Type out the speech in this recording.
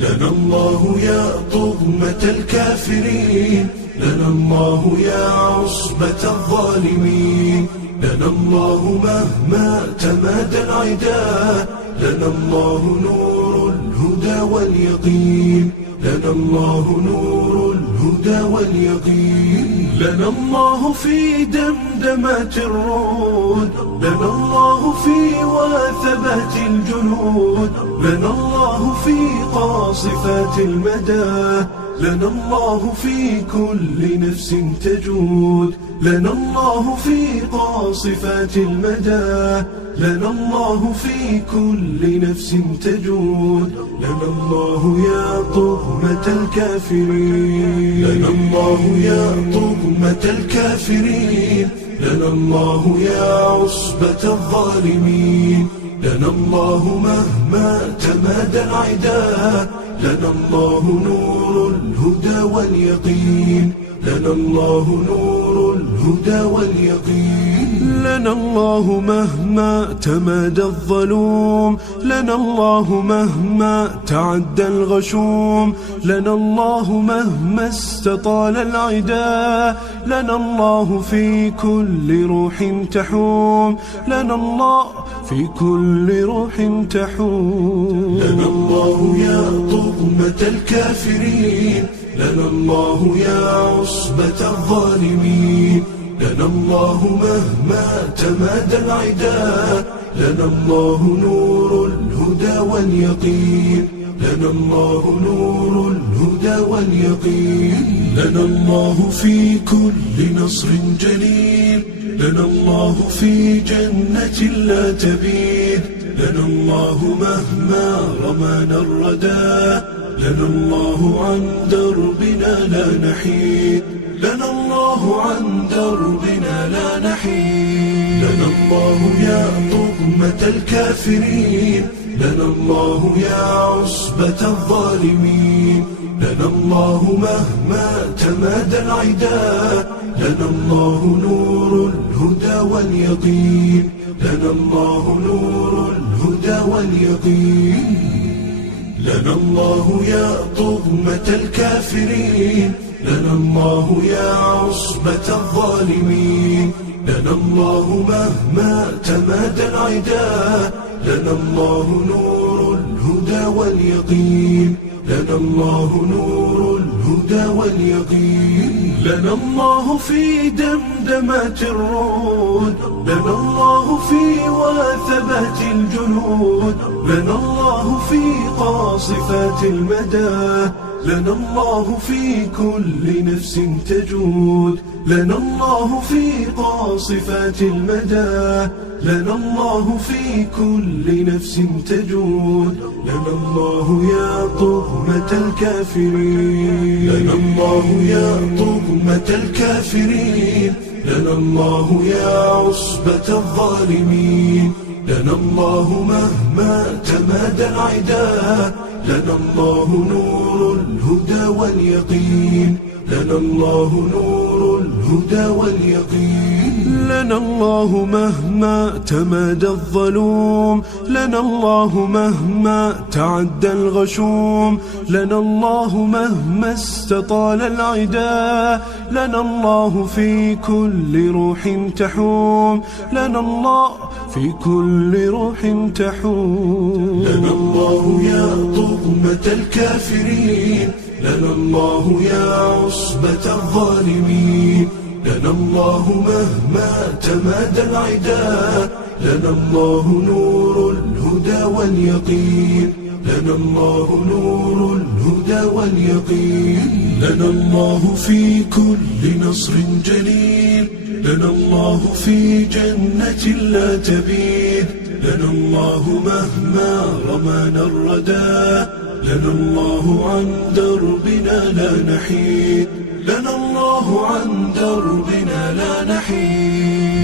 لنا الله يا طغمة الكافرين، لنا الله يا عصبة الظالمين، لنا الله مهما تمادى العدا، لنا الله نور الهدى واليقين، لنا الله نور الهدى واليقين، لنا الله في دمدمات الرعود، لنا الله في وثبات الجنود، لنا الله في قاصفات المدى، لنا الله في كل نفس تجود، لنا الله في قاصفات المدى، لنا الله في كل نفس تجود، لنا الله يا طغمة الكافرين، لنا الله يا طغمة الكافرين، لنا الله يا عصبة الظالمين، لنا الله مهما تمادى العدا، لنا الله نور الهدى واليقين، لنا الله نور الهدى واليقين، لنا الله مهما تمادى الظلوم، لنا الله مهما تعدى الغشوم، لنا الله مهما استطال العدا، لنا الله في كل روح تحوم، لنا الله في كل روح تحوم، لنا الله يا طغمة الكافرين، لنا الله يا عصبة الظالمين، لنا الله مهما تمادى العدا، لنا الله نور الهدى واليقين، لنا الله نور الهدى واليقين، لنا الله في كل نصر جليل، لنا الله في جنة لا تبيد، لنا الله مهما رمانا الردى، لنا الله عن دربنا لا نحيد، لنا الله عن دربنا لا نحيد، لنا الله يا طغمة الكافرين، لنا الله يا عصبة الظالمين، لنا الله مهما تمادى العدا، لنا الله نور الهدى واليقين، لنا الله نور الهدى واليقين، لنا الله يا طغمة الكافرين، لنا الله يا عصبة الظالمين، لنا الله مهما تمادى العدا، لنا الله نور الهدى واليقين، لنا الله نور الهدى واليقين، لنا الله في دمدمات الرعود، لنا الله في وثبات الجنود، لنا الله في قاصفات المدى، لنا الله في كل نفس تجود، لنا الله في قاصفات المدى، لنا الله في كل نفس تجود، لنا الله يا طغمة الكافرين، لنا الله يا طغمة الكافرين، لنا الله يا عصبة الظالمين، لنا الله مهما تمادى العدا، لنا الله نور الهدى واليقين، لنا الله نور الهدى واليقين، لنا الله مهما تمادى الظلوم، لنا الله مهما تعدى الغشوم، لنا الله مهما استطال العدا، لنا الله في كل روح تحوم، لنا الله في كل روح تحوم، لنا الله يا طغمة الكافرين، لنا الله يا عصبة الظالمين، لنا الله مهما تمادى العدا، لنا الله نور الهدى واليقين، لنا الله نور الهدى واليقين، لنا الله في كل نصر جليل، لنا الله في جنة لا تبيد، لنا الله مهما رمانا الردى، لنا الله عن دربنا لا نحيد، لنا الله عن دربنا لا نحيد.